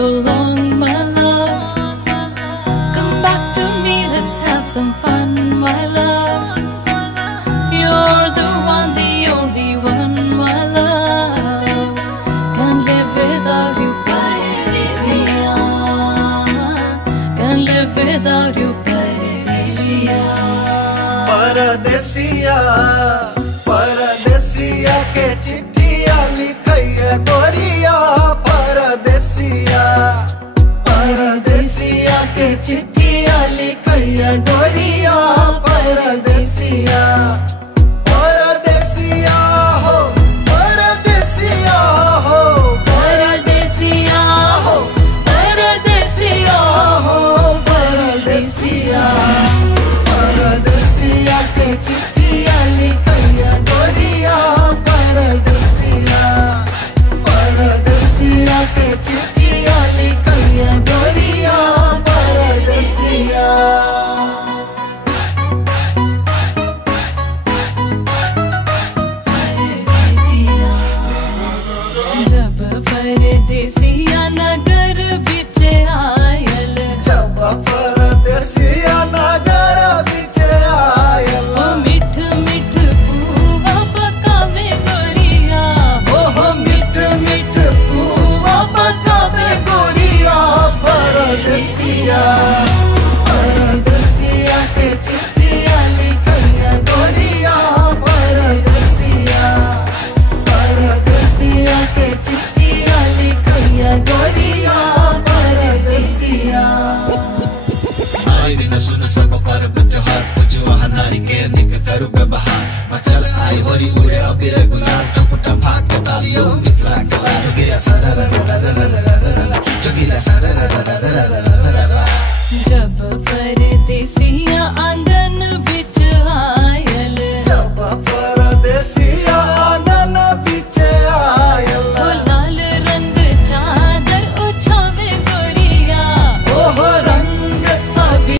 so long, my love. Come back to me, let's have some fun, my love. You're the one, the only one, my love. Can't live without you, Paradisia. Can't live without you, Paradisia. Paradisia, Paradisia के चिट्ठिया लिखई है गोरिया Paradisia, Paradisia के चिट्ठिया लिखई है गोरिया Paradisia, Paradisia हो, Paradisia हो, Paradisia हो, Paradisia हो, Paradisia, Paradisia के चिट्ठिया लिखई है गोरिया Paradisia, Paradisia के चिट्ठिया लिखई है गोरिया Paradisia. जब परदेसिया नगर बिच आयल, जब परदेसिया नगर बिच आयल, ओ मिठ मिठ पूवा पकावे गोरिया, ओहो मिठ मिठ पूवा पकावे गोरिया Paradisia, Paradisia के चिट्ठिया लिखई है गोरिया Paradisia, Paradisia के चिट्ठिया लिखई है गोरिया Paradisia. आई दिन सुन सब पर त्योहार पूजो हनारी के निक करू व्यवहार मचल आई होरी उड़े अबीर गुलाल टपटा भात तालियो मिथला कला जो गिरा सारा